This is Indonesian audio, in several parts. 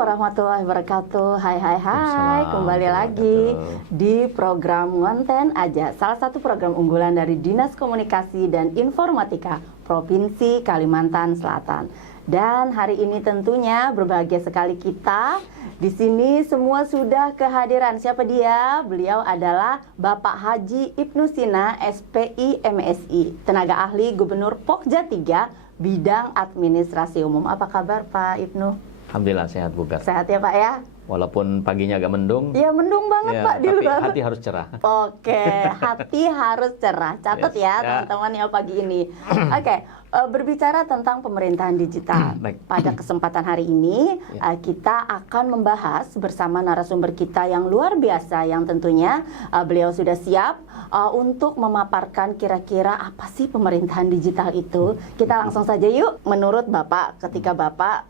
warahmatullahi wabarakatuh. Hai, kembali lagi di program Ngonten Aja, salah satu program unggulan dari Dinas Komunikasi dan Informatika Provinsi Kalimantan Selatan. Dan hari ini tentunya berbahagia sekali kita. Di sini semua sudah kehadiran. Siapa dia? Beliau adalah Bapak Haji Ibnu Sina, SPI MSI, tenaga ahli Gubernur Pokja 3, bidang administrasi umum. Apa kabar Pak Ibnu? Alhamdulillah sehat Bu Ber. Sehat ya Pak ya? Walaupun paginya agak mendung. Iya mendung banget ya, Pak di luar. Tapi hati harus cerah. Oke, hati harus cerah. Catat Yes, ya teman-teman yang pagi ini. Oke, berbicara tentang pemerintahan digital. Pada kesempatan hari ini kita akan membahas bersama narasumber kita yang luar biasa, yang tentunya beliau sudah siap untuk memaparkan kira-kira apa sih pemerintahan digital itu. Kita langsung saja yuk. Menurut Bapak, ketika Bapak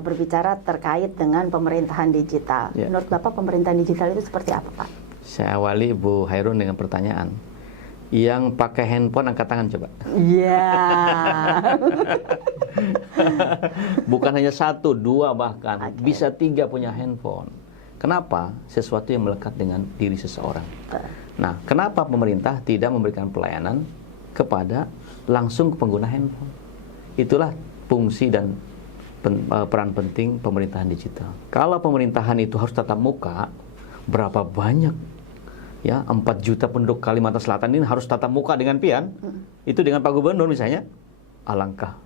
berbicara terkait dengan pemerintahan digital, menurut Bapak pemerintahan digital itu seperti apa Pak? Saya awali Bu Hairun dengan pertanyaan. Yang pakai handphone angkat tangan coba. Iya. Bukan hanya satu, dua bahkan. Bisa 3 punya handphone. Kenapa? Sesuatu yang melekat dengan diri seseorang. Nah, kenapa pemerintah tidak memberikan pelayanan kepada langsung ke pengguna handphone? Itulah fungsi dan peran penting pemerintahan digital. Kalau pemerintahan itu harus tatap muka, berapa banyak ya 4 juta penduduk Kalimantan Selatan ini harus tatap muka dengan pian, itu dengan Pak Gubernur misalnya, alangkah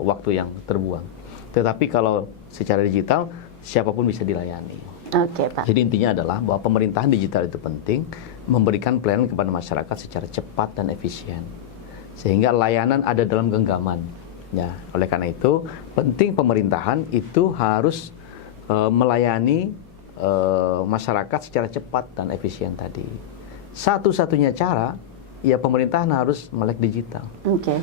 waktu yang terbuang. Tetapi kalau secara digital, siapapun bisa dilayani. Oke, Pak. Jadi intinya adalah bahwa pemerintahan digital itu penting, memberikan pelayanan kepada masyarakat secara cepat dan efisien, sehingga layanan ada dalam genggaman. Ya, oleh karena itu penting pemerintahan itu harus melayani masyarakat secara cepat dan efisien tadi. Satu-satunya cara, ya pemerintahan harus melek digital.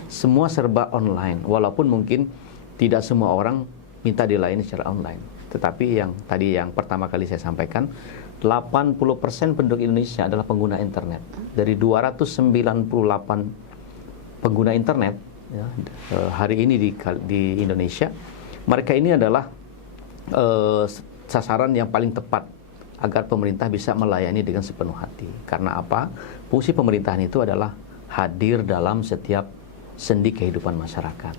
Semua serba online, walaupun mungkin tidak semua orang minta dilayani secara online. Tetapi yang tadi yang pertama kali saya sampaikan, 80% penduduk Indonesia adalah pengguna internet. Dari 298 pengguna internet ya, hari ini di Indonesia, mereka ini adalah sasaran yang paling tepat agar pemerintah bisa melayani dengan sepenuh hati. Karena apa? Fungsi pemerintahan itu adalah hadir dalam setiap sendi kehidupan masyarakat.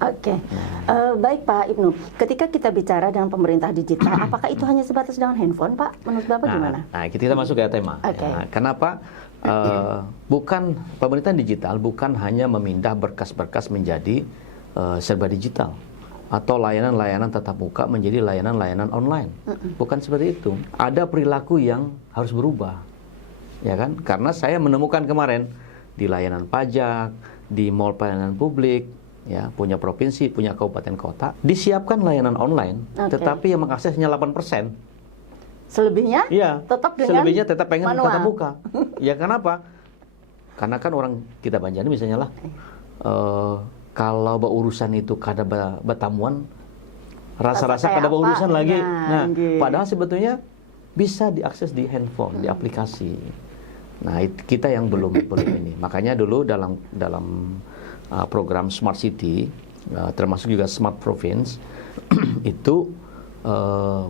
Baik Pak Ibnu, ketika kita bicara dengan pemerintah digital, apakah itu hanya sebatas dengan handphone Pak? Menurut Bapak gimana? Nah, kita masuk ke tema. Ya, kenapa? Bukan pemerintahan digital bukan hanya memindah berkas-berkas menjadi serba digital, atau layanan-layanan tatap muka menjadi layanan-layanan online. Bukan seperti itu. Ada perilaku yang harus berubah. Ya kan? Karena saya menemukan kemarin di layanan pajak, di mall pelayanan publik, ya, punya provinsi, punya kabupaten kota, disiapkan layanan online, tetapi yang mengaksesnya 8%. Selebihnya? Iya. Tetap dengan selebihnya tetap pengen manual. tatap muka. Ya kenapa? Karena kan orang kita Banjarni misalnya lah, kalau berurusan itu kada betamuan, rasa-rasa kada berurusan lagi. Nah, padahal sebetulnya bisa diakses di handphone, di aplikasi. Nah, kita yang belum ini. Makanya dulu dalam program Smart City, termasuk juga Smart Province, itu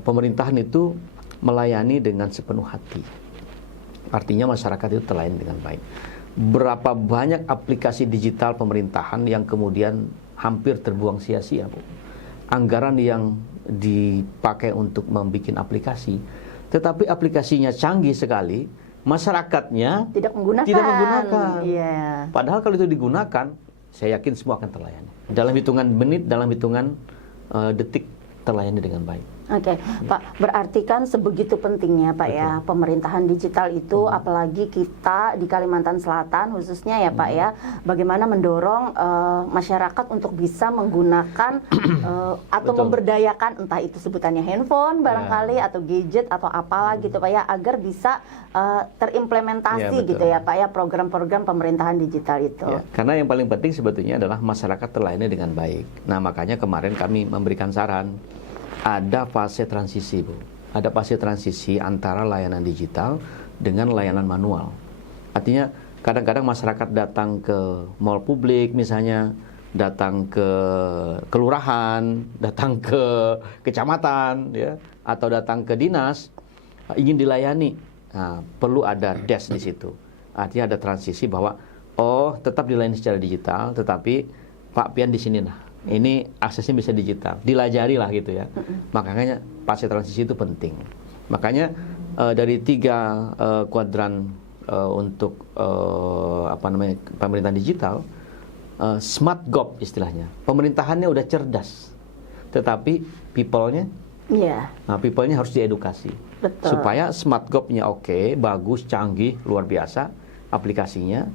pemerintahan itu melayani dengan sepenuh hati. Artinya masyarakat itu terlayani dengan baik. Berapa banyak aplikasi digital pemerintahan yang kemudian hampir terbuang sia-sia, Bu. Anggaran yang dipakai untuk membuat aplikasi, tetapi aplikasinya canggih sekali, masyarakatnya tidak menggunakan. Padahal kalau itu digunakan, saya yakin semua akan terlayani. Dalam hitungan menit, dalam hitungan detik terlayani dengan baik. Pak, berarti kan sebegitu pentingnya Pak ya pemerintahan digital itu, apalagi kita di Kalimantan Selatan khususnya ya Pak ya, bagaimana mendorong masyarakat untuk bisa menggunakan atau memberdayakan, entah itu sebutannya handphone barangkali atau gadget atau apalah gitu Pak ya, agar bisa terimplementasi gitu ya Pak ya program-program pemerintahan digital itu. Karena yang paling penting sebetulnya adalah masyarakat terlayani dengan baik. Nah, makanya kemarin kami memberikan saran, ada fase transisi, Bu. Ada fase transisi antara layanan digital dengan layanan manual. Artinya kadang-kadang masyarakat datang ke mall publik misalnya, datang ke kelurahan, datang ke kecamatan, ya, atau datang ke dinas ingin dilayani, nah, perlu ada desk di situ. Artinya ada transisi bahwa tetap dilayani secara digital, tetapi Pak Pian di sini lah. Ini aksesnya bisa digital, dilajari lah gitu ya. Makanya fase transisi itu penting. Makanya dari 3 kuadran untuk pemerintahan digital, smart gov istilahnya. Pemerintahannya udah cerdas, tetapi people-nya, people-nya harus diedukasi. Betul. Supaya smart gov-nya oke, bagus, canggih, luar biasa, aplikasinya,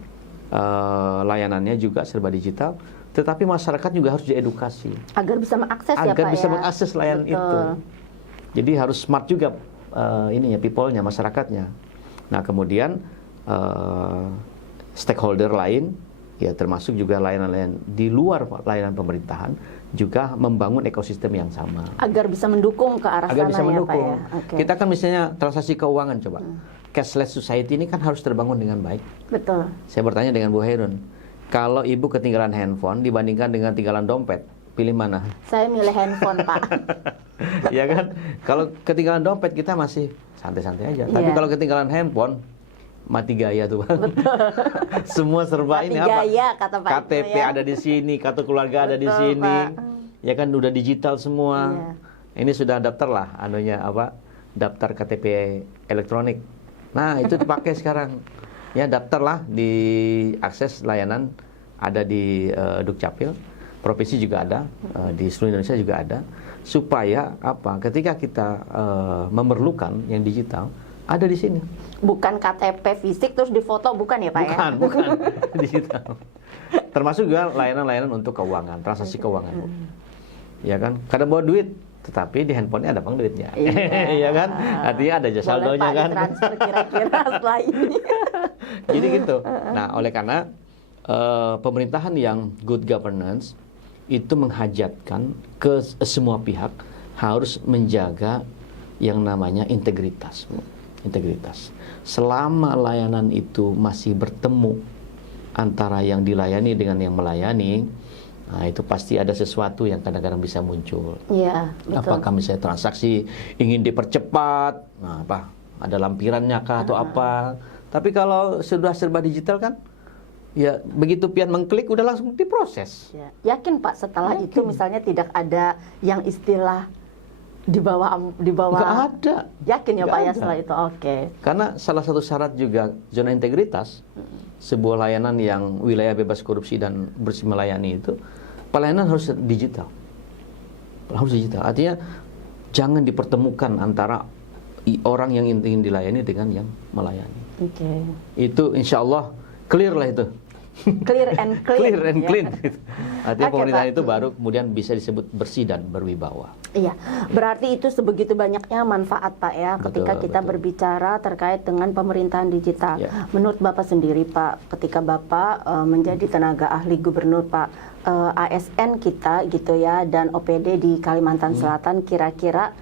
layanannya juga serba digital, tetapi masyarakat juga harus diedukasi. Agar bisa mengakses ya Pak ya? Agar bisa mengakses layanan itu. Jadi harus smart juga people-nya, masyarakatnya. Nah kemudian stakeholder lain, ya termasuk juga layanan-layanan di luar layanan pemerintahan juga membangun ekosistem yang sama. Agar bisa mendukung ke arah Agar sana bisa mendukung. ya Pak ya? Okay. Kita kan misalnya transaksi keuangan coba. Cashless society ini kan harus terbangun dengan baik. Betul. Saya bertanya dengan Bu Hairun, kalau Ibu ketinggalan handphone dibandingkan dengan ketinggalan dompet, pilih mana? Saya milih handphone Pak. Ya kan? Kalau ketinggalan dompet kita masih santai-santai aja. Tapi kalau ketinggalan handphone, mati gaya tuh Bang. Semua serba mati ini gaya, apa? Kata Pak KTP ya. ada di sini, kartu keluarga ada di sini. Pak. Ya kan udah digital semua. Ini sudah daftar lah daftar KTP elektronik. Nah, itu dipakai sekarang. Ya, daftarlah di akses layanan ada di Dukcapil, provinsi juga ada, di seluruh Indonesia juga ada, supaya ketika kita memerlukan yang digital ada di sini. Bukan KTP fisik terus difoto, bukan ya Pak ya? Bukan digital. Termasuk juga layanan-layanan untuk keuangan, transaksi keuangan, Bu. Ya kan? Kadang bawa duit, tetapi di handphonenya ada bank duitnya. Iya kan? Artinya ada aja saldonya kan. Transfer kira-kira setelah ini. Jadi gitu. Nah, oleh karena pemerintahan yang good governance itu menghajatkan ke semua pihak harus menjaga yang namanya integritas. Integritas. Selama layanan itu masih bertemu antara yang dilayani dengan yang melayani, nah itu pasti ada sesuatu yang kadang-kadang bisa muncul. Iya, betul. Apakah misalnya transaksi ingin dipercepat, nah ada lampirannya kah atau apa. Tapi kalau sudah serba digital kan, ya begitu Pian mengklik udah langsung diproses. Ya. Yakin Pak setelah itu misalnya tidak ada yang istilah di bawah Nggak ada. Yakin ya Nggak Pak ya ada. setelah itu. Oke. Karena salah satu syarat juga zona integritas, sebuah layanan yang wilayah bebas korupsi dan bersih melayani itu, pelayanan harus digital. Harus digital. Artinya jangan dipertemukan antara orang yang ingin dilayani dengan yang melayani. Oke. Itu insya Allah clear lah itu. Clear and clean. Clear and clean. Ya. Artinya Oke, pemerintahan Pak. itu baru kemudian bisa disebut bersih dan berwibawa. Iya, berarti itu sebegitu banyaknya manfaat Pak ya ketika kita berbicara terkait dengan pemerintahan digital. Ya. Menurut Bapak sendiri Pak, ketika Bapak menjadi tenaga ahli gubernur Pak, ASN kita gitu ya dan OPD di Kalimantan Selatan kira-kira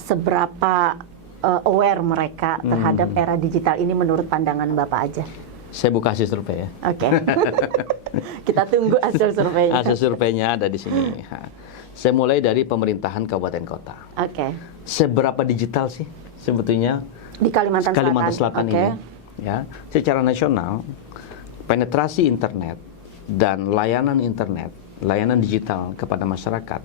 seberapa aware mereka terhadap era digital ini menurut pandangan Bapak aja? Saya buka hasil survei ya. Oke. Kita tunggu hasil surveinya. Hasil surveinya ada di sini. Saya mulai dari pemerintahan kabupaten kota. Oke. Seberapa digital sih sebetulnya Di Kalimantan Selatan Oke. ini? Ya, secara nasional penetrasi internet dan layanan internet, layanan digital kepada masyarakat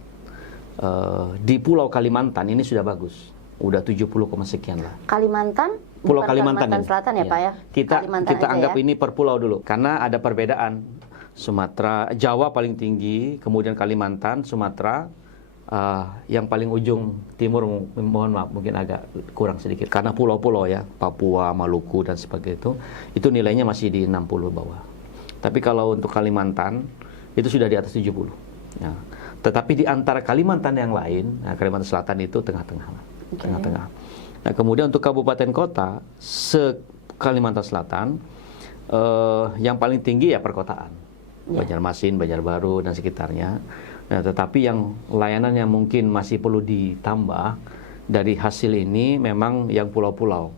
di Pulau Kalimantan ini sudah bagus. Udah 70, sekian lah. Kalimantan? Pulau Bukan Kalimantan ini. Selatan ya, Pak ya? Kita Kalimantan anggap aja ya? ini per pulau dulu karena ada perbedaan. Sumatera, Jawa paling tinggi, kemudian Kalimantan, Sumatera, yang paling ujung timur mohon maaf mungkin agak kurang sedikit karena pulau-pulau ya, Papua, Maluku dan sebagainya itu nilainya masih di 60 bawah. Tapi kalau untuk Kalimantan itu sudah di atas 70. Ya. Tetapi di antara Kalimantan yang lain, Kalimantan Selatan itu tengah-tengah. Okay. Tengah-tengah. Nah, kemudian untuk kabupaten kota Kalimantan Selatan yang paling tinggi ya perkotaan, Banjarmasin, Banjarbaru dan sekitarnya. Nah, tetapi yang layanan yang mungkin masih perlu ditambah dari hasil ini memang yang pulau-pulau,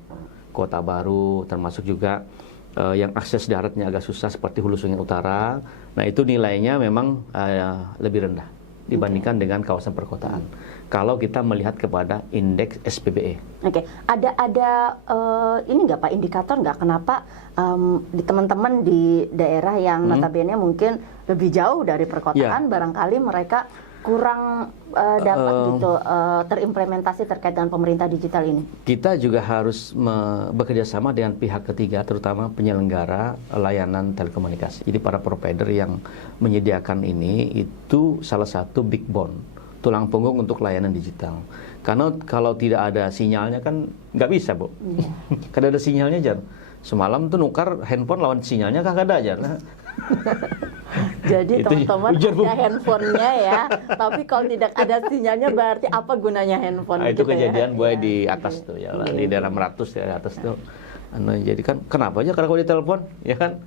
Kota Baru, termasuk juga yang akses daratnya agak susah seperti Hulu Sungai Utara. Nah, itu nilainya memang lebih rendah dibandingkan dengan kawasan perkotaan. kalau kita melihat kepada indeks SPBE. Oke, ada ini nggak Pak, indikator nggak kenapa di teman-teman di daerah yang notabene mungkin lebih jauh dari perkotaan, barangkali mereka kurang dapat gitu terimplementasi terkait dengan pemerintah digital ini? Kita juga harus bekerja sama dengan pihak ketiga, terutama penyelenggara layanan telekomunikasi. Jadi para provider yang menyediakan ini itu salah satu backbone, tulang punggung untuk layanan digital. Karena kalau tidak ada sinyalnya kan nggak bisa, Bu. Kada ada sinyalnya aja. Semalam tuh nukar handphone lawan sinyalnya kagak ada aja. Jadi teman-teman ada handphonenya ya, tapi kalau tidak ada sinyalnya berarti apa gunanya handphone? Itu gitu kejadian ya? Di atas tuh ya, di daerah Meratus ya atas tuh. Jadi kan kenapa aja kalau ditelepon ya kan?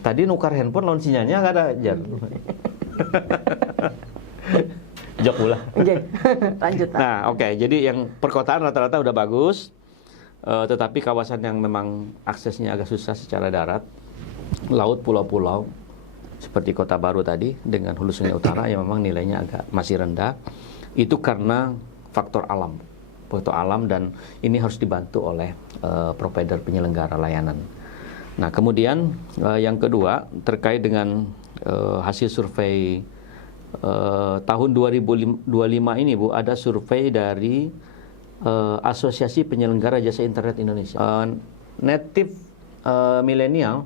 Tadi nukar handphone lawan sinyalnya nggak ada aja. Jok pula. Lanjut. Nah, jadi yang perkotaan rata-rata udah bagus, tetapi kawasan yang memang aksesnya agak susah secara darat, laut, pulau-pulau, seperti Kota Baru tadi dengan Hulu Sungai Utara yang memang nilainya agak masih rendah, itu karena faktor alam, dan ini harus dibantu oleh provider penyelenggara layanan. Nah, kemudian yang kedua terkait dengan hasil survei tahun 2025 ini, Bu, ada survei dari Asosiasi Penyelenggara Jasa Internet Indonesia. Native milenial,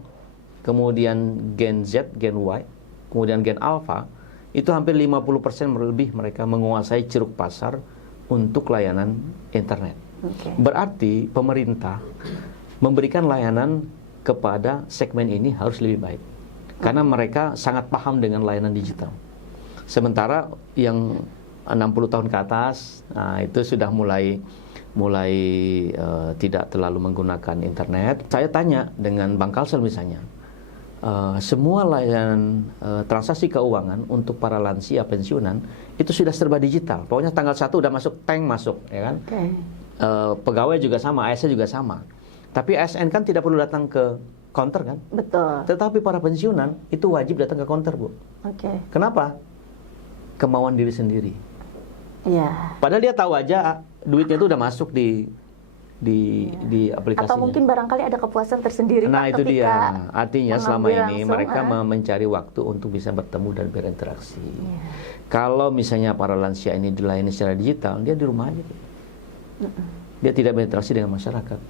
kemudian Gen Z, Gen Y, kemudian Gen Alpha, itu hampir 50% lebih mereka menguasai ceruk pasar untuk layanan internet. Berarti pemerintah memberikan layanan kepada segmen ini harus lebih baik. Karena mereka sangat paham dengan layanan digital. Sementara yang 60 tahun ke atas, itu sudah mulai tidak terlalu menggunakan internet. Saya tanya dengan Bank Kalsel misalnya, semua layanan transaksi keuangan untuk para lansia pensiunan itu sudah serba digital. Pokoknya tanggal 1 udah masuk, masuk, ya kan? Pegawai juga sama, ASN juga sama. Tapi ASN kan tidak perlu datang ke counter kan? Betul. Tetapi para pensiunan itu wajib datang ke counter, Bu. Kenapa? Kemauan diri sendiri. Ya. Padahal dia tahu aja duitnya itu udah masuk di aplikasinya. Atau mungkin barangkali ada kepuasan tersendiri. Nah, itu dia. Artinya selama ini mereka mencari waktu untuk bisa bertemu dan berinteraksi. Kalau misalnya para lansia ini dilayani secara digital, dia di rumah aja. Dia tidak berinteraksi dengan masyarakat.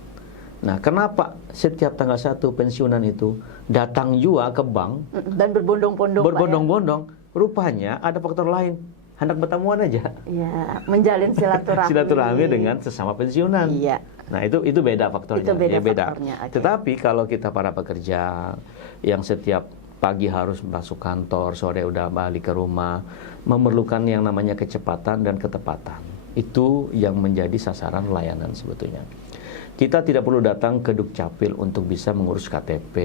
Nah, kenapa setiap tanggal 1 pensiunan itu datang juga ke bank dan berbondong-bondong? Rupanya ada faktor lain. Hendak bertemuan aja. Ya, menjalin silaturahmi dengan sesama pensiunan. Iya. Nah, itu beda faktornya. Itu beda faktornya. Tetapi kalau kita para pekerja yang setiap pagi harus masuk kantor, sore udah balik ke rumah, memerlukan yang namanya kecepatan dan ketepatan. Itu yang menjadi sasaran layanan sebetulnya. Kita tidak perlu datang ke Dukcapil untuk bisa mengurus KTP,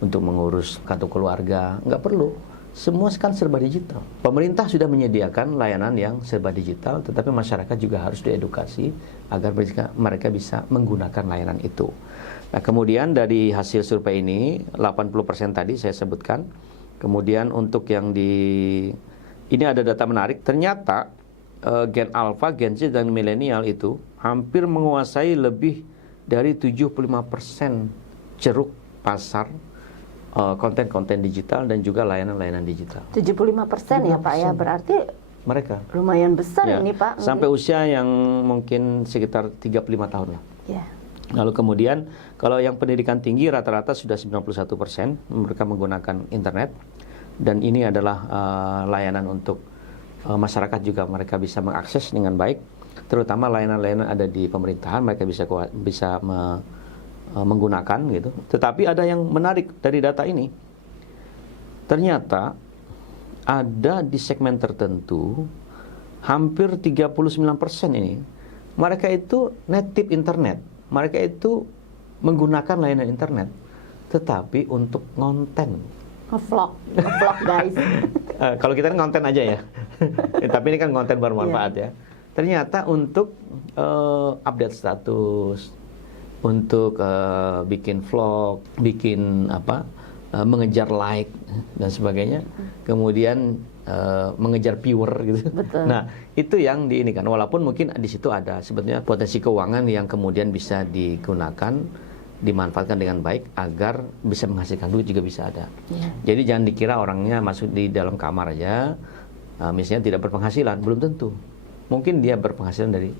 untuk mengurus kartu keluarga, nggak perlu. Semua kan serba digital. Pemerintah sudah menyediakan layanan yang serba digital, tetapi masyarakat juga harus diedukasi agar mereka bisa menggunakan layanan itu. Nah, kemudian dari hasil survei ini, 80% tadi saya sebutkan. Kemudian untuk yang ini ada data menarik, ternyata Gen Alpha, Gen Z, dan milenial itu hampir menguasai lebih dari 75% ceruk pasar konten-konten digital dan juga layanan-layanan digital. 75% ya Pak ya, berarti mereka lumayan besar ini Pak. Sampai usia yang mungkin sekitar 35 tahun lah. Ya. Lalu kemudian kalau yang pendidikan tinggi rata-rata sudah 91% mereka menggunakan internet, dan ini adalah layanan untuk masyarakat juga mereka bisa mengakses dengan baik, terutama layanan-layanan ada di pemerintahan mereka bisa menggunakan gitu. Tetapi ada yang menarik dari data ini. Ternyata ada di segmen tertentu hampir 39% ini mereka itu native internet. Mereka itu menggunakan layanan internet tetapi untuk konten. Ngevlog guys. Kalau kita kan konten aja ya. Tapi ini kan konten bermanfaat ya. Ternyata untuk update status, untuk bikin vlog, bikin mengejar like dan sebagainya, kemudian mengejar viewer gitu. Betul. Nah, itu yang diinikan. Walaupun mungkin di situ ada sebetulnya potensi keuangan yang kemudian bisa digunakan, dimanfaatkan dengan baik agar bisa menghasilkan duit juga bisa ada. Jadi jangan dikira orangnya masuk di dalam kamar aja, misalnya tidak berpenghasilan, belum tentu. Mungkin dia berpenghasilan dari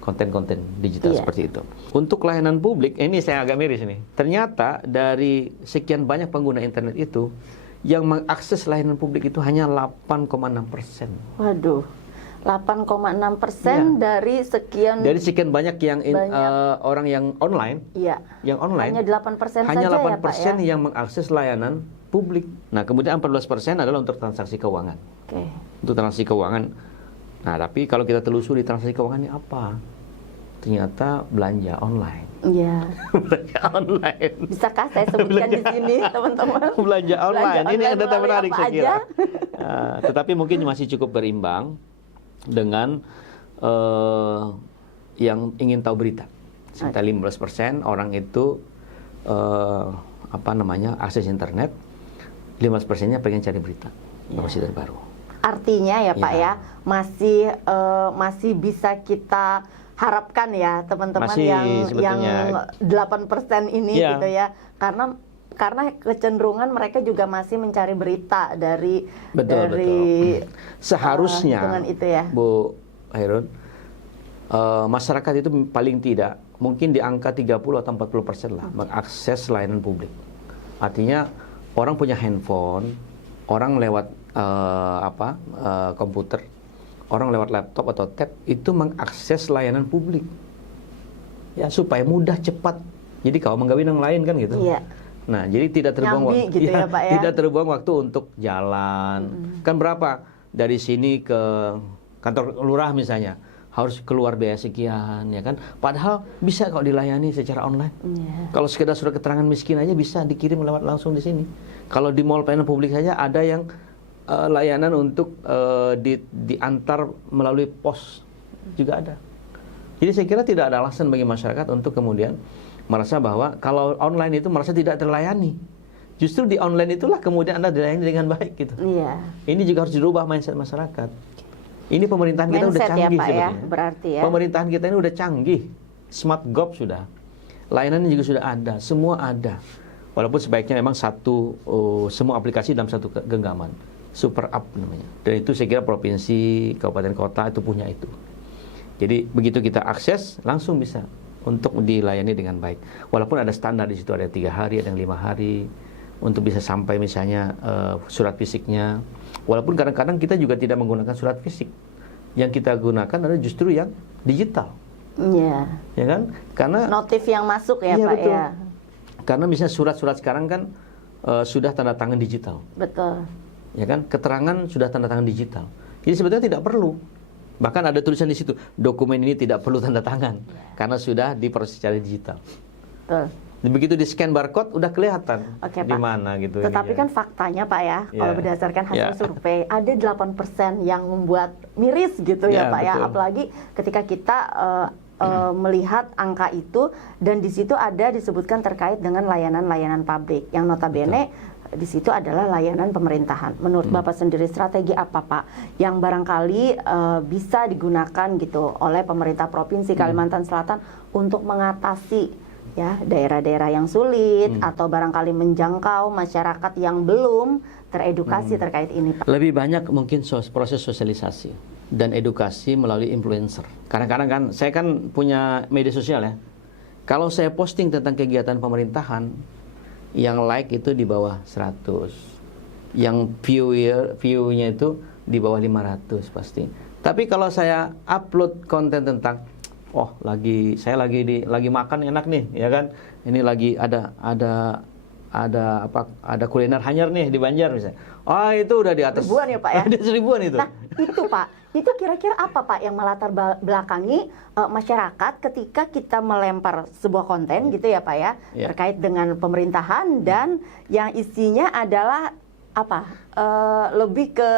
konten-konten digital seperti itu. Untuk layanan publik, ini saya agak miris nih. Ternyata dari sekian banyak pengguna internet itu, yang mengakses layanan publik itu hanya 8,6%. Waduh, 8,6% dari sekian. Dari sekian banyak yang orang yang online, yang online hanya 8% hanya saja 8% ya, Pak, ya? yang mengakses layanan publik. Nah, kemudian 14% adalah untuk transaksi keuangan. Untuk transaksi keuangan. Nah, tapi kalau kita telusuri transaksi keuangan ini apa? Ternyata belanja online. Iya. Belanja online. Bisakah saya sebutkan di sini, teman-teman? Belanja online. Ini yang data menarik saya kira. Tetapi mungkin masih cukup berimbang dengan yang ingin tahu berita. Sekitar 15% orang itu akses internet, 15%-nya pengen cari berita, informasi terbaru. Artinya ya Pak ya, masih bisa kita harapkan ya teman-teman yang 8% ini gitu ya, karena kecenderungan mereka juga masih mencari berita dari seharusnya dengan itu ya, Bu Hairun, masyarakat itu paling tidak mungkin di angka 30 atau 40% lah mengakses layanan publik. Artinya orang punya handphone, orang lewat komputer, orang lewat laptop atau tab itu mengakses layanan publik ya supaya mudah cepat. Jadi kalau menggawe yang lain kan gitu. Nah, jadi tidak terbuang waktu gitu ya, Pak, ya? Tidak terbuang waktu untuk jalan. Kan berapa dari sini ke kantor lurah misalnya harus keluar biaya sekian ya kan. Padahal bisa kalau dilayani secara online. Kalau sekedar surat keterangan miskin aja bisa dikirim lewat langsung di sini. Kalau di mall pelayanan publik saja ada yang layanan untuk diantar melalui pos juga ada. Jadi saya kira tidak ada alasan bagi masyarakat untuk kemudian merasa bahwa kalau online itu merasa tidak terlayani. Justru di online itulah kemudian Anda dilayani dengan baik gitu. Ini juga harus dirubah mindset masyarakat. Ini pemerintahan kita udah canggih ya, Pak, sebetulnya. Ya, berarti ya. Pemerintahan kita ini udah canggih. Smart Gov sudah. Layanannya juga sudah ada, semua ada. Walaupun sebaiknya memang semua aplikasi dalam satu genggaman. Super App namanya. Dan itu saya kira provinsi, kabupaten kota itu punya itu. Jadi begitu kita akses langsung bisa untuk dilayani dengan baik. Walaupun ada standar di situ, ada 3 hari, ada yang 5 hari untuk bisa sampai misalnya surat fisiknya. Walaupun kadang-kadang kita juga tidak menggunakan surat fisik. Yang kita gunakan adalah justru yang digital. Ya kan? Karena notif yang masuk ya, Pak betul. Ya. Karena misalnya surat-surat sekarang kan sudah tanda tangan digital. Betul. Ya kan, keterangan sudah tanda tangan digital. Jadi sebetulnya tidak perlu. Bahkan ada tulisan di situ, dokumen ini tidak perlu tanda tangan karena sudah diproses secara digital. Betul. Begitu di scan barcode udah kelihatan di Pak. mana gitu. Tetapi kan faktanya Pak ya, kalau berdasarkan hasil survei ada 8% yang membuat miris gitu ya Pak, betul. Ya. Apalagi ketika kita melihat angka itu dan di situ ada disebutkan terkait dengan layanan-layanan publik yang notabene di situ adalah layanan pemerintahan. Menurut Bapak sendiri strategi apa Pak yang barangkali bisa digunakan gitu oleh pemerintah Provinsi Kalimantan Selatan untuk mengatasi ya daerah-daerah yang sulit atau barangkali menjangkau masyarakat yang belum teredukasi terkait ini Pak? Lebih banyak mungkin proses sosialisasi dan edukasi melalui influencer. Kadang-kadang kan saya kan punya media sosial ya. Kalau saya posting tentang kegiatan pemerintahan, yang like itu di bawah 100, yang view-nya itu di bawah 500 pasti. Tapi kalau saya upload konten tentang saya lagi makan enak nih, ya kan? Ini lagi ada kuliner hanyar nih di Banjar misalnya. Itu udah di atas ribuan ya Pak ya? Ada 1000-an itu. Nah itu Pak, itu kira-kira apa Pak yang melatar belakangi masyarakat ketika kita melempar sebuah konten gitu ya Pak ya, terkait dengan pemerintahan dan yang isinya adalah apa? Lebih ke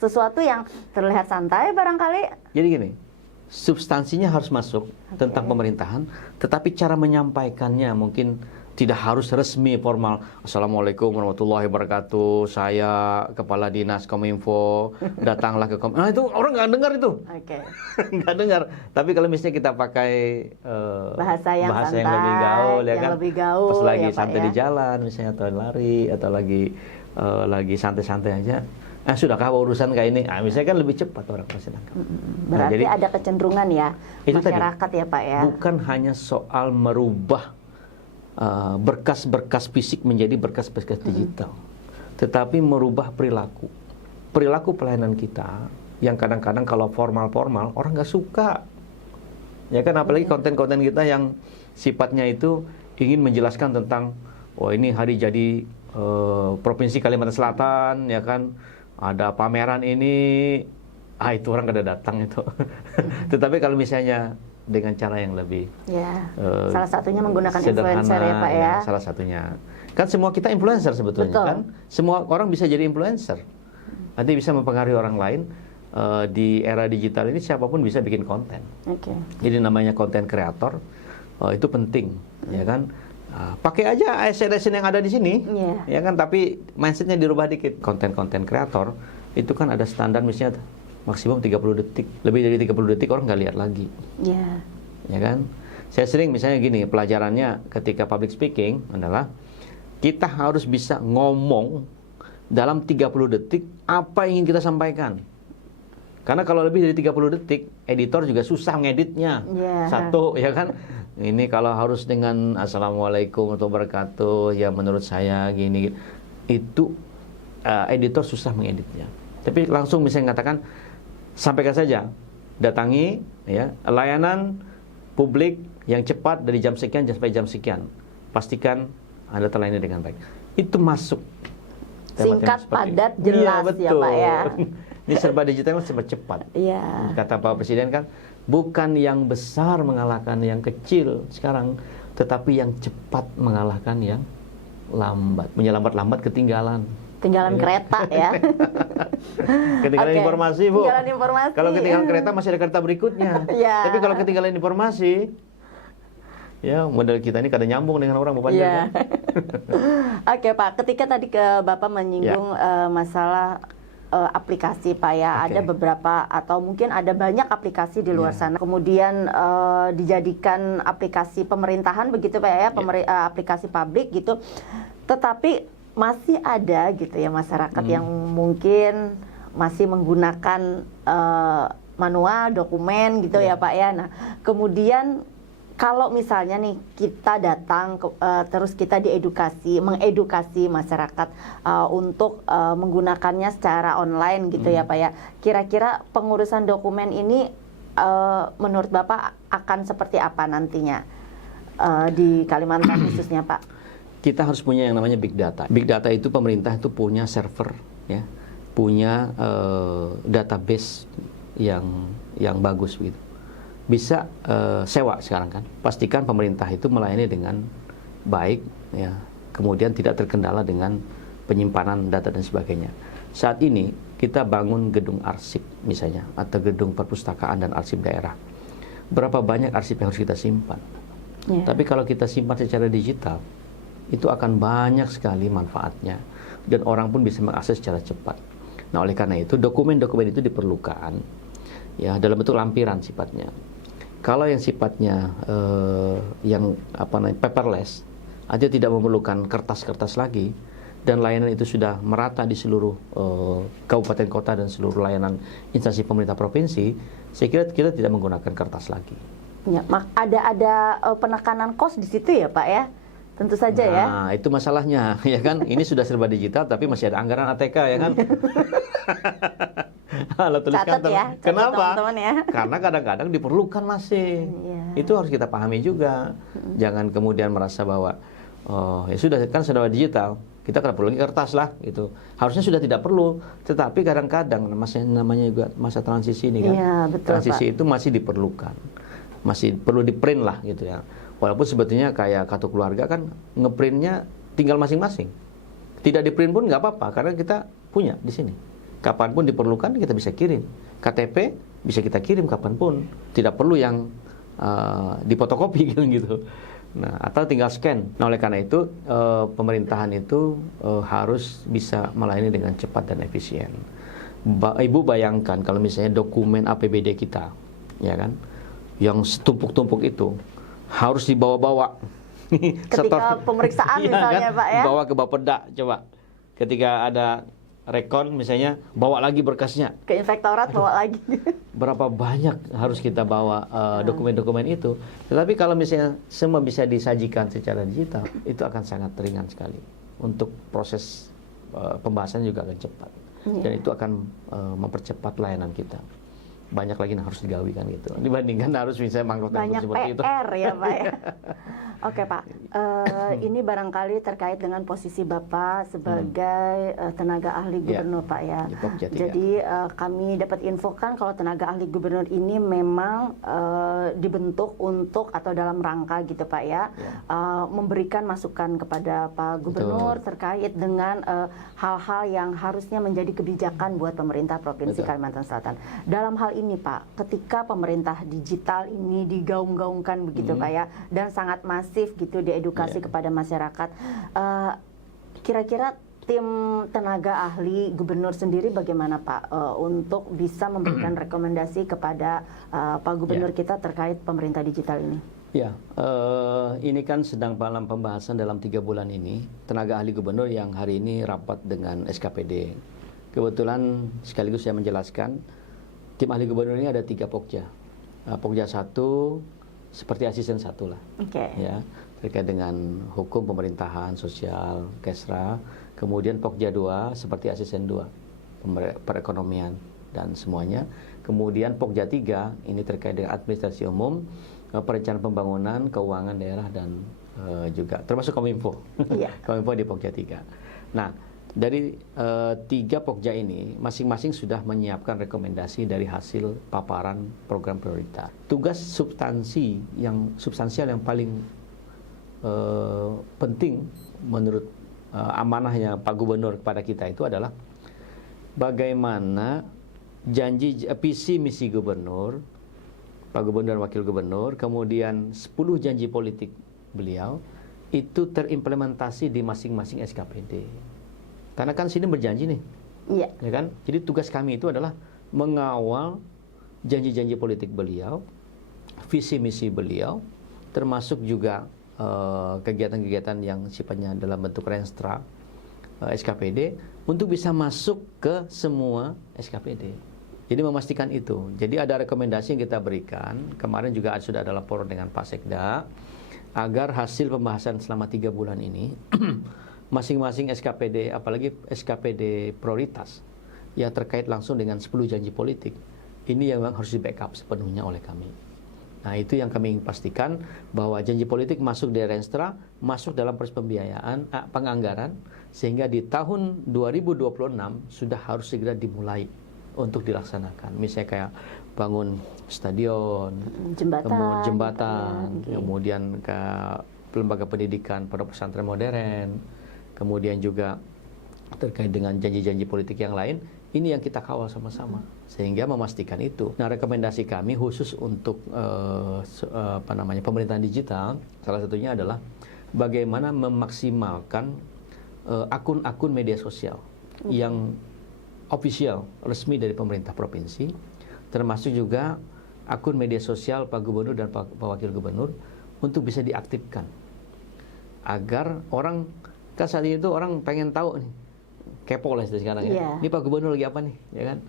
sesuatu yang terlihat santai barangkali. Jadi gini, substansinya harus masuk tentang pemerintahan, tetapi cara menyampaikannya mungkin tidak harus resmi formal. Assalamualaikum warahmatullahi wabarakatuh. Saya kepala dinas Kominfo, datanglah ke Nah itu orang nggak dengar itu. Oke. Nggak dengar. Tapi kalau misalnya kita pakai bahasa yang santai, yang lebih gaul, ya yang kan. lebih gaul, pas lagi ya, Pak, santai ya. di jalan, misalnya atau lari atau lagi santai-santai aja. Sudahkah urusan kayak ini? Misalnya kan lebih cepat orang pasti nangkap. Berarti jadi, ada kecenderungan ya itu masyarakat tadi, ya Pak ya. bukan hanya soal merubah berkas-berkas fisik menjadi berkas-berkas digital, tetapi merubah perilaku pelayanan kita yang kadang-kadang kalau formal-formal orang nggak suka, ya kan, apalagi konten-konten kita yang sifatnya itu ingin menjelaskan tentang ini hari jadi Provinsi Kalimantan Selatan, ya kan, ada pameran ini, itu orang kada datang itu. Tetapi kalau misalnya dengan cara yang lebih salah satunya menggunakan sederhana, influencer ya Pak ya. Salah satunya kan semua kita influencer sebetulnya. Betul. Kan semua orang bisa jadi influencer, nanti bisa mempengaruhi orang lain. Di era digital ini siapapun bisa bikin konten. Jadi namanya konten kreator itu penting, ya kan. Pakai aja ASN yang ada di sini, ya kan. Tapi mindsetnya dirubah dikit. Konten-konten kreator itu kan ada standar misalnya maksimum 30 detik. Lebih dari 30 detik orang nggak lihat lagi. Ya kan? Saya sering misalnya gini, pelajarannya ketika public speaking adalah kita harus bisa ngomong dalam 30 detik apa yang ingin kita sampaikan. Karena kalau lebih dari 30 detik, editor juga susah ngeditnya. Satu, ya kan? Ini kalau harus dengan Assalamualaikum warahmatullahi wabarakatuh, ya menurut saya gini, itu editor susah mengeditnya. Tapi langsung misalnya mengatakan, sampaikan saja, datangi ya layanan publik yang cepat dari jam sekian sampai jam sekian. Pastikan Anda terlayani dengan baik. Itu masuk. Singkat, padat, jelas ya Pak ya. Ini serba digital, serba cepat. Kata Pak Presiden kan, bukan yang besar mengalahkan yang kecil sekarang, tetapi yang cepat mengalahkan yang lambat. Menyelamat-lambat ketinggalan. Tinggalan kereta ya. Ketinggalan informasi, Bu. Ketinggalan informasi. Kalau ketinggalan kereta masih ada kereta berikutnya. Tapi kalau ketinggalan informasi, ya model kita ini kadang nyambung dengan orang Bapak. Oke Pak, ketika tadi Bapak menyinggung masalah aplikasi Pak ya, ada beberapa atau mungkin ada banyak aplikasi di luar sana. Kemudian dijadikan aplikasi pemerintahan begitu Pak ya, aplikasi publik gitu. Tetapi masih ada gitu ya masyarakat yang mungkin masih menggunakan manual dokumen gitu ya Pak ya. Nah, kemudian kalau misalnya nih kita datang terus kita mengedukasi masyarakat untuk menggunakannya secara online gitu ya Pak ya. Kira-kira pengurusan dokumen ini menurut Bapak akan seperti apa nantinya di Kalimantan khususnya Pak? Kita harus punya yang namanya big data. Big data itu pemerintah itu punya server, ya, punya database yang bagus begitu. Bisa sewa sekarang kan. Pastikan pemerintah itu melayani dengan baik, ya. Kemudian tidak terkendala dengan penyimpanan data dan sebagainya. Saat ini kita bangun gedung arsip misalnya, atau gedung perpustakaan dan arsip daerah. Berapa banyak arsip yang harus kita simpan? Tapi kalau kita simpan secara digital, itu akan banyak sekali manfaatnya dan orang pun bisa mengakses secara cepat. Nah, oleh karena itu dokumen-dokumen itu diperlukan ya dalam bentuk lampiran sifatnya. Kalau yang sifatnya paperless, artinya tidak memerlukan kertas-kertas lagi dan layanan itu sudah merata di seluruh kabupaten kota dan seluruh layanan instansi pemerintah provinsi, saya kira kita tidak menggunakan kertas lagi. Ya, ada penekanan kos di situ ya Pak ya. Tentu saja ya. Nah, itu masalahnya, ya kan? Ini sudah serba digital, tapi masih ada anggaran ATK, ya kan? Lalu tuliskan, ya, kenapa? Teman-teman ya. Karena kadang-kadang diperlukan masih. Itu harus kita pahami juga. Jangan kemudian merasa bahwa, ya sudah kan serba digital, kita kan perlu lagi kertas lah, gitu. Harusnya sudah tidak perlu, tetapi kadang-kadang namanya juga masa transisi ini kan. Ya, betul, transisi Pak. itu masih diperlukan, masih perlu di print lah, gitu ya. Walaupun sebetulnya kayak kartu keluarga kan ngeprintnya tinggal masing-masing. Tidak di print pun nggak apa-apa karena kita punya di sini. Kapanpun diperlukan kita bisa kirim. KTP bisa kita kirim kapanpun. Tidak perlu yang difotokopi gitu. Nah, atau tinggal scan. Nah, oleh karena itu pemerintahan itu harus bisa melayani dengan cepat dan efisien. Ibu bayangkan kalau misalnya dokumen APBD kita, ya kan, yang setumpuk-tumpuk itu harus dibawa-bawa. Ketika pemeriksaan misalnya, kan? Pak ya. Bawa ke Bapeda coba. Ketika ada rekon misalnya, bawa lagi berkasnya. Ke inspektorat bawa lagi. Berapa banyak harus kita bawa dokumen-dokumen itu. Tetapi kalau misalnya semua bisa disajikan secara digital, itu akan sangat ringan sekali. Untuk proses pembahasan juga akan cepat. Dan itu akan mempercepat layanan kita. Banyak lagi yang harus digawi kan gitu. Dibandingkan harus bisa mangkok banyak seperti itu. PR ya Pak ya. Oke Pak, ini barangkali terkait dengan posisi Bapak sebagai tenaga ahli gubernur Pak ya. Jadi kami dapat infokan kalau tenaga ahli gubernur ini memang dibentuk untuk atau dalam rangka gitu Pak ya, memberikan masukan kepada Pak Gubernur terkait dengan hal-hal yang harusnya menjadi kebijakan buat pemerintah Provinsi Kalimantan Selatan. Dalam hal ini Pak, ketika pemerintah digital ini digaung-gaungkan begitu Pak ya, dan sangat masif gitu diedukasi kepada masyarakat, kira-kira tim tenaga ahli gubernur sendiri bagaimana Pak untuk bisa memberikan rekomendasi kepada Pak Gubernur kita terkait pemerintah digital ini? Ya, ini kan sedang dalam pembahasan dalam 3 bulan ini, tenaga ahli gubernur yang hari ini rapat dengan SKPD. Kebetulan sekaligus saya menjelaskan, tim ahli gubernur ini ada 3 pokja. Pokja 1 seperti asisten 1 lah, ya, terkait dengan hukum pemerintahan, sosial, kesra. Kemudian pokja 2 seperti asisten 2, perekonomian dan semuanya. Kemudian pokja 3 ini terkait dengan administrasi umum, perencanaan pembangunan, keuangan daerah, dan juga termasuk Kominfo. Kominfo di pokja 3. Nah, dari 3 pokja ini masing-masing sudah menyiapkan rekomendasi dari hasil paparan program prioritas. Tugas substansial yang paling penting menurut amanahnya Pak Gubernur kepada kita itu adalah bagaimana visi misi Gubernur, Pak Gubernur dan Wakil Gubernur, kemudian 10 janji politik beliau itu terimplementasi di masing-masing SKPD. Karena kan sini berjanji nih, ya kan? Jadi tugas kami itu adalah mengawal janji-janji politik beliau, visi misi beliau, termasuk juga kegiatan-kegiatan yang sifatnya dalam bentuk renstra SKPD untuk bisa masuk ke semua SKPD. Jadi memastikan itu. Jadi ada rekomendasi yang kita berikan. Kemarin juga sudah ada laporan dengan Pak Sekda agar hasil pembahasan selama 3 bulan ini masing-masing SKPD, apalagi SKPD prioritas yang terkait langsung dengan 10 janji politik, ini yang memang harus di-backup sepenuhnya oleh kami. Nah, itu yang kami ingin pastikan bahwa janji politik masuk di renstra, masuk dalam proses pembiayaan, penganggaran, sehingga di tahun 2026 sudah harus segera dimulai untuk dilaksanakan. Misalnya kayak bangun stadion, jembatan, kemudian ke lembaga pendidikan pada pesantren modern, kemudian juga terkait dengan janji-janji politik yang lain. Ini yang kita kawal sama-sama sehingga memastikan itu. Nah, rekomendasi kami khusus untuk pemerintahan digital, salah satunya adalah bagaimana memaksimalkan akun-akun media sosial yang official, resmi dari pemerintah provinsi, termasuk juga akun media sosial Pak Gubernur dan Pak Wakil Gubernur untuk bisa diaktifkan agar orang, kan saat itu orang pengen tahu nih, kepo lah sekarang ya. Ini Pak Gubernur lagi apa nih, ya kan?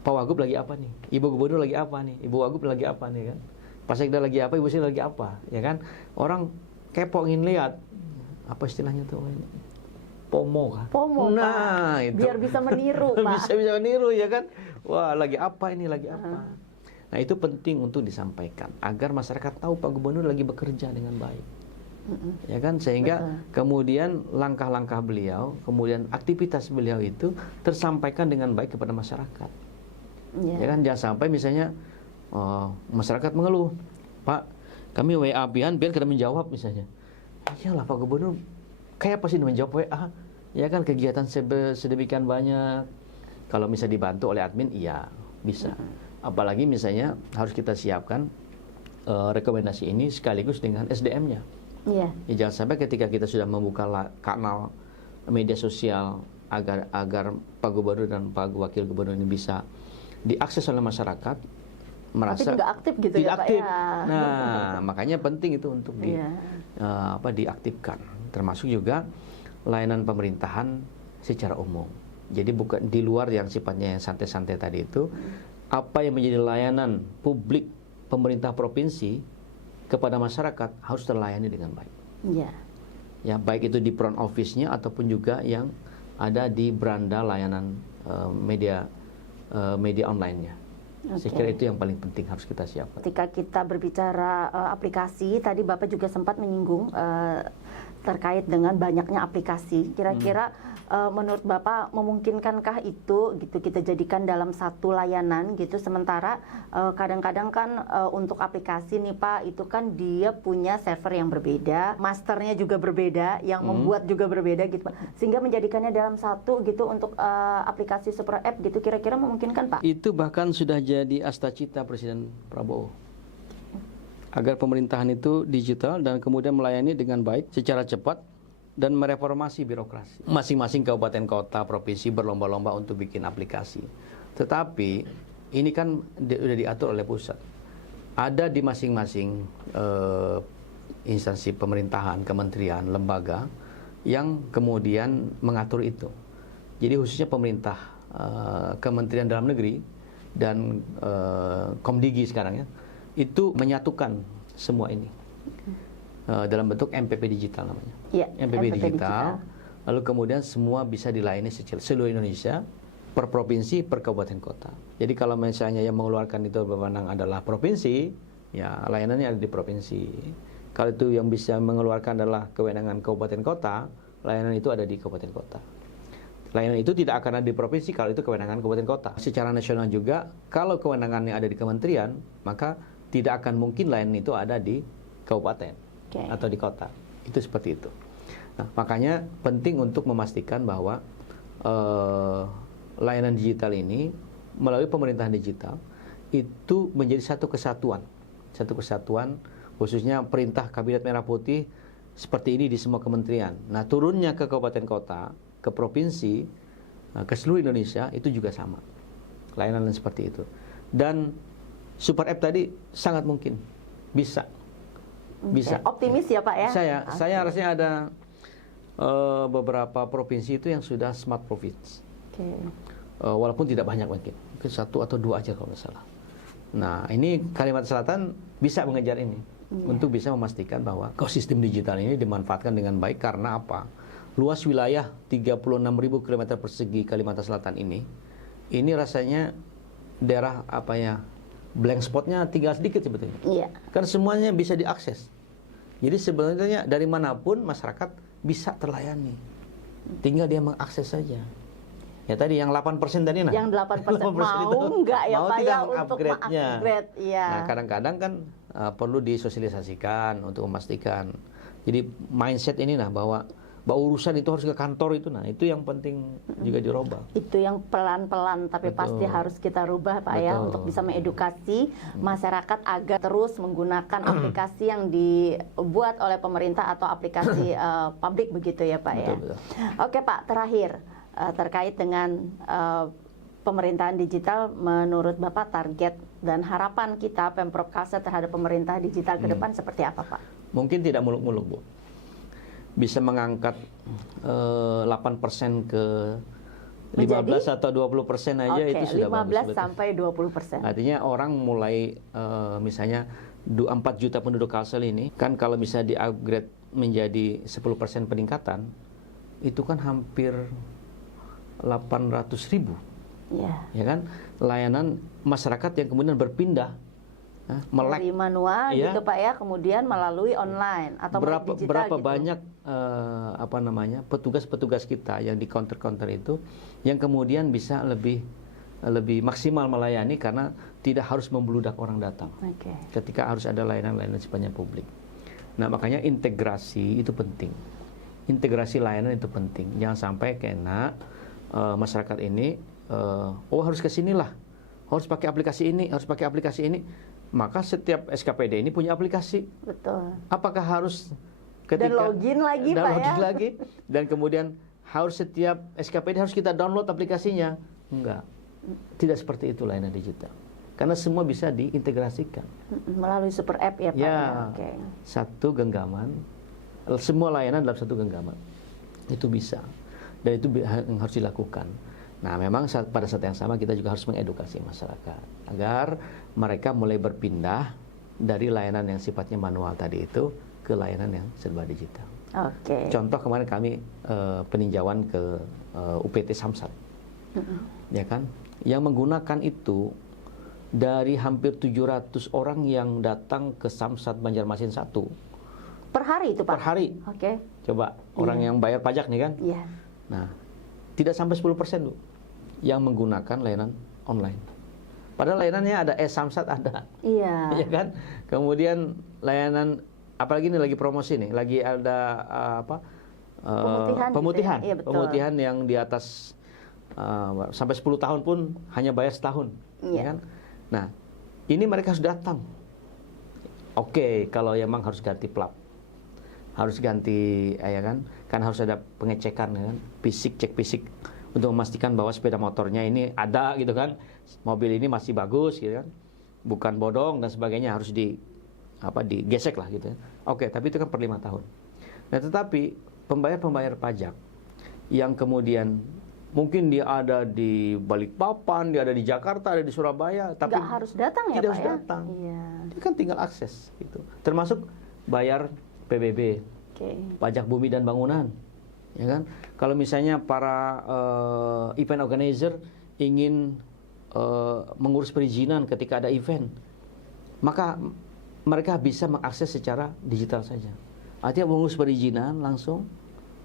Pak Wagub lagi apa nih? Ibu Gubernur lagi apa nih? Ibu Wagub lagi apa nih kan? Pak Sekda lagi apa? Ibu Sekda lagi apa? Ya kan? Orang kepo ingin lihat apa istilahnya tuh? FOMO kan? FOMO, nah, Pak. Itu. Biar bisa meniru, Pak. bisa meniru ya kan? Wah, lagi apa ini? Lagi apa? Nah, itu penting untuk disampaikan agar masyarakat tahu Pak Gubernur lagi bekerja dengan baik. Ya kan, sehingga kemudian langkah-langkah beliau, kemudian aktivitas beliau itu tersampaikan dengan baik kepada masyarakat. Ya kan, jangan sampai misalnya masyarakat mengeluh, Pak, kami WA biar kita menjawab misalnya. Iyalah Pak Gubernur, kayak apa sih menjawab WA? Ya kan, kegiatan sedemikian banyak. Kalau misalnya dibantu oleh admin, iya bisa. Apalagi misalnya harus kita siapkan rekomendasi ini sekaligus dengan SDM-nya. Iya. Ya, jangan sampai ketika kita sudah membuka kanal media sosial agar Pak Gubernur dan Pak Wakil Gubernur ini bisa diakses oleh masyarakat, merasa tapi tidak aktif gitu tidak ya Pak aktif. ya. Nah, makanya penting itu untuk diaktifkan. Termasuk juga layanan pemerintahan secara umum. Jadi bukan di luar yang sifatnya yang santai-santai tadi itu, apa yang menjadi layanan publik pemerintah provinsi kepada masyarakat harus terlayani dengan baik. Iya. Ya, baik itu di front office-nya ataupun juga yang ada di beranda layanan media online-nya. Saya kira itu yang paling penting harus kita siapkan. Ketika kita berbicara aplikasi, tadi Bapak juga sempat menyinggung terkait dengan banyaknya aplikasi. Kira-kira menurut Bapak memungkinkankah itu gitu kita jadikan dalam satu layanan gitu, sementara kadang-kadang kan untuk aplikasi nih Pak, itu kan dia punya server yang berbeda, masternya juga berbeda, yang membuat juga berbeda gitu Pak. Sehingga menjadikannya dalam satu gitu untuk aplikasi super app gitu, kira-kira memungkinkan Pak? Itu bahkan sudah jadi asta-cita Presiden Prabowo. Agar pemerintahan itu digital dan kemudian melayani dengan baik, secara cepat, dan mereformasi birokrasi. Masing-masing kabupaten kota, provinsi berlomba-lomba untuk bikin aplikasi. Tetapi ini kan sudah diatur oleh pusat. Ada di masing-masing instansi pemerintahan, kementerian, lembaga yang kemudian mengatur itu. Jadi khususnya pemerintah, Kementerian Dalam Negeri dan Komdigi sekarang ya, itu menyatukan semua ini. Dalam bentuk MPP digital namanya. Ya, MPP digital. Lalu kemudian semua bisa dilayani seluruh Indonesia, per provinsi, per kabupaten kota. Jadi kalau misalnya yang mengeluarkan itu wewenang adalah provinsi, ya layanannya ada di provinsi. Kalau itu yang bisa mengeluarkan adalah kewenangan kabupaten kota, layanan itu ada di kabupaten kota. Layanan itu tidak akan ada di provinsi kalau itu kewenangan kabupaten kota. Secara nasional juga, kalau kewenangannya ada di kementerian, maka tidak akan mungkin layanan itu ada di kabupaten. Atau di kota, itu seperti itu. Nah, makanya penting untuk memastikan bahwa layanan digital ini melalui pemerintahan digital itu menjadi satu kesatuan, khususnya perintah Kabinet Merah Putih seperti ini di semua kementerian. Nah, turunnya ke kabupaten kota, ke provinsi, ke seluruh Indonesia itu juga sama, layanan seperti itu. Dan super app tadi sangat mungkin bisa. Optimis ya Pak ya? Saya rasanya ada beberapa provinsi itu yang sudah smart province. Walaupun tidak banyak mungkin 1 atau 2 aja kalau nggak salah. Nah, ini Kalimantan Selatan bisa mengejar ini untuk bisa memastikan bahwa ekosistem digital ini dimanfaatkan dengan baik. Karena apa? Luas wilayah 36.000 km persegi Kalimantan Selatan ini rasanya daerah blank spotnya tinggal sedikit sebetulnya. Iya. Kan semuanya bisa diakses. Jadi sebenarnya dari manapun masyarakat bisa terlayani. Tinggal dia mengakses saja. Ya tadi yang 8% tadi nah. Yang 8% mau nggak ya Pak ya untuk mengupgrade? Iya. Nah, kadang-kadang kan perlu disosialisasikan untuk memastikan. Jadi mindset ini nah bahwa urusan itu harus ke kantor itu, nah itu yang penting juga dirubah. Itu yang pelan-pelan tapi pasti harus kita rubah Pak ya, untuk bisa mengedukasi masyarakat agar terus menggunakan aplikasi yang dibuat oleh pemerintah atau aplikasi publik begitu ya Pak ya. Betul. Oke Pak, terakhir terkait dengan pemerintahan digital, menurut Bapak target dan harapan kita Pemprov Kalsel terhadap pemerintah digital ke depan seperti apa Pak? Mungkin tidak muluk-muluk Bu. Bisa mengangkat 8% ke 15 atau 20% aja itu sudah 15 sampai 20%. Artinya orang mulai misalnya 4 juta penduduk Kalsel ini kan kalau bisa di-upgrade menjadi 10% peningkatan itu kan hampir 800.000. Ya kan? Layanan masyarakat yang kemudian berpindah melek dari manual ya, gitu Pak ya, kemudian melalui online atau digital. Berapa gitu. banyak petugas-petugas kita yang di counter-counter itu yang kemudian bisa lebih maksimal melayani karena tidak harus membludak orang datang. Ketika harus ada layanan-layanan sifatnya publik. Nah, makanya integrasi itu penting. Integrasi layanan itu penting. Jangan sampai kena masyarakat ini harus ke sinilah. Harus pakai aplikasi ini, harus pakai aplikasi ini. Maka setiap SKPD ini punya aplikasi. Betul. Apakah harus Dan login lagi dan Pak login ya? lagi, dan kemudian harus setiap SKPD harus kita download aplikasinya. Enggak, tidak seperti itu layanan digital. Karena semua bisa diintegrasikan. Melalui super app ya Pak? Ya, Oke. satu genggaman, semua layanan dalam satu genggaman. Itu bisa. Dan itu yang harus dilakukan. Nah, memang pada saat yang sama kita juga harus mengedukasi masyarakat agar mereka mulai berpindah dari layanan yang sifatnya manual tadi itu ke layanan yang serba digital. Oke. Contoh kemarin kami peninjauan ke UPT Samsat, ya kan, yang menggunakan itu dari hampir 700 orang yang datang ke Samsat Banjarmasin 1 Per hari itu Pak? per hari. Oke. Coba orang yang bayar pajak nih kan. Iya. Nah, tidak sampai 10% Bu yang menggunakan layanan online. Padahal layanannya ada Samsat ada. Iya. Ya kan? Kemudian layanan apalagi ini lagi promosi nih, lagi ada gitu pemutihan, ya? Iya, betul. pemutihan yang di atas sampai 10 tahun pun hanya bayar setahun, Iya. ya kan? Nah, ini mereka harus datang. Oke, kalau emang harus ganti plat, harus ganti, ya kan? Kan harus ada pengecekan, ya kan? Fisik, cek fisik untuk memastikan bahwa sepeda motornya ini ada, gitu kan? Mobil ini masih bagus, gitu kan? Bukan bodong dan sebagainya, harus digesek lah gitu ya. Oke, tapi itu kan per 5 tahun. Nah, tetapi pembayar pajak yang kemudian mungkin dia ada di Balikpapan, dia ada di Jakarta, ada di Surabaya, tapi nggak harus datang ya tidak Pak harus ya? datang. Iya. Dia kan tinggal akses gitu. Termasuk bayar PBB, Oke. pajak bumi dan bangunan, ya kan? Kalau misalnya para event organizer ingin mengurus perizinan ketika ada event, maka mereka bisa mengakses secara digital saja. Artinya mengurus perizinan langsung,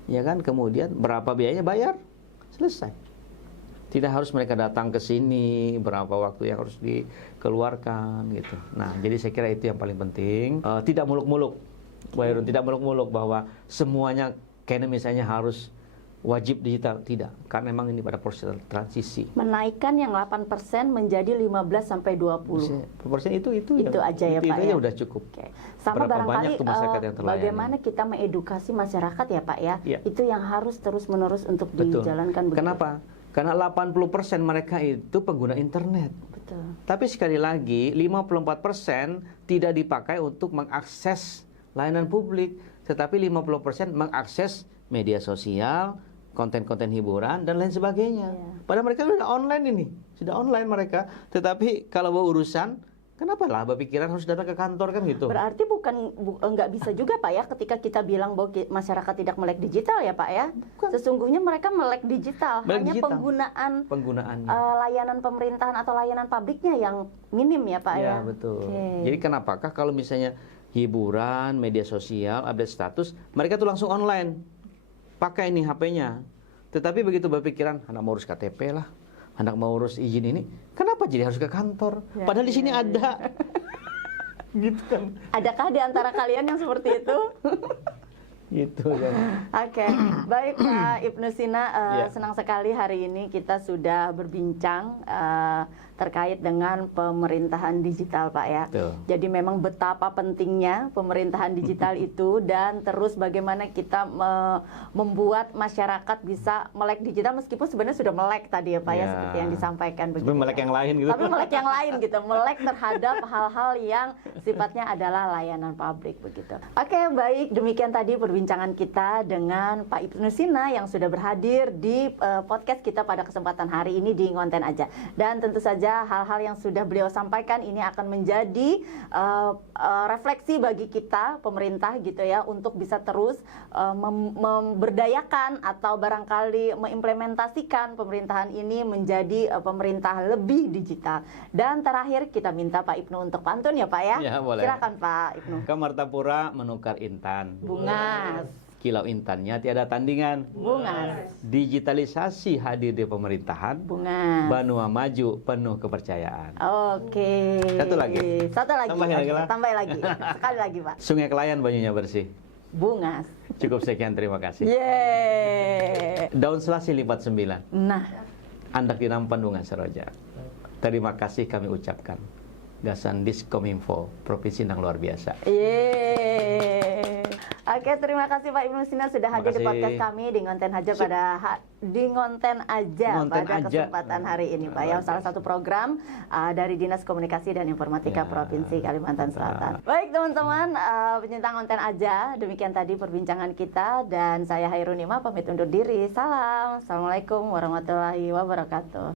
ya kan? Kemudian berapa biayanya bayar, selesai. Tidak harus mereka datang ke sini, berapa waktu yang harus dikeluarkan gitu. Nah, jadi saya kira itu yang paling penting. Tidak muluk-muluk, Bayrun, tidak muluk-muluk bahwa semuanya kayaknya misalnya harus wajib digital, tidak. Karena memang ini pada proses transisi. Menaikkan yang 8% menjadi 15 sampai 20. Persen itu aja ya Pak itu ya? udah cukup. Oke. Sama Berapa barangkali banyak tuh masyarakat yang terlayani? bagaimana kita mengedukasi masyarakat ya Pak ya? Iya. Itu yang harus terus-menerus untuk Betul. dijalankan begitu. Kenapa? Karena 80% mereka itu pengguna internet. Betul. Tapi sekali lagi 54% tidak dipakai untuk mengakses layanan publik, tetapi 50% mengakses media sosial, konten-konten hiburan dan lain sebagainya. Iya. Padahal mereka sudah online ini, sudah online mereka. Tetapi kalau bawa urusan, kenapa lah berpikiran harus datang ke kantor kan gitu? Berarti nggak bisa juga Pak ya ketika kita bilang bahwa masyarakat tidak melek digital ya Pak ya? Bukan. Sesungguhnya mereka melek digital, Melek hanya digital. penggunaannya. Penggunaannya. Layanan pemerintahan atau layanan publiknya yang minim ya Pak ya? Ya betul. Oke. Jadi kenapakah kalau misalnya hiburan, media sosial, update status, mereka tuh langsung online. Pakai nih HP-nya. Tetapi begitu berpikiran, anak mau urus KTP lah, anak mau urus izin ini, kenapa jadi harus ke kantor? Ya, Padahal di sini ya, ada. Gitu kan. Adakah di antara kalian yang seperti itu? Gitu kan. Oke, baik Pak Ibnu Sina, Ya. senang sekali hari ini kita sudah berbincang terkait dengan pemerintahan digital Pak ya. Betul. Jadi memang betapa pentingnya pemerintahan digital itu dan terus bagaimana kita membuat masyarakat bisa melek digital meskipun sebenarnya sudah melek tadi ya Pak ya, Ya. seperti yang disampaikan begitu. Tapi melek ya. yang lain gitu. Tapi melek yang lain gitu, melek terhadap hal-hal yang sifatnya adalah layanan publik begitu. Oke, baik, demikian tadi perbincangan kita dengan Pak Ibnu Sina yang sudah berhadir di podcast kita pada kesempatan hari ini di Ngonten Aja. Dan tentu saja hal-hal yang sudah beliau sampaikan ini akan menjadi refleksi bagi kita pemerintah gitu ya untuk bisa terus memberdayakan atau barangkali mengimplementasikan pemerintahan ini menjadi pemerintah lebih digital. Dan terakhir kita minta Pak Ibnu untuk pantun ya Pak ya. Ya, boleh. Silakan Pak Ibnu. Kamartapura menukar intan. Bungas. Kilau intannya tiada tandingan. Bungas. Digitalisasi hadir di pemerintahan. Bungas. Banua maju penuh kepercayaan. Oke. Satu lagi. Satu lagi. Tambahin lagi lah. Tambah lagi. Sekali lagi Pak. Sungai Kelayan banyunya bersih. Bungas. Cukup sekian, terima kasih. Yeay. Daun selasi lipat 9. Nah, Andak dinampan bunga seroja. Terima kasih kami ucapkan. Gasan Diskominfo, Provinsi yang luar biasa. yeay. Oke, terima kasih Pak Ibnu Sina sudah hadir di podcast kami di Ngonten Aja pada kesempatan hari ini, Pak. Yang salah satu program dari Dinas Komunikasi dan Informatika Provinsi Kalimantan Selatan. Baik teman-teman, pencinta Ngonten Aja, demikian tadi perbincangan kita dan saya Hairunima pamit undur diri. Salam, assalamualaikum warahmatullahi wabarakatuh.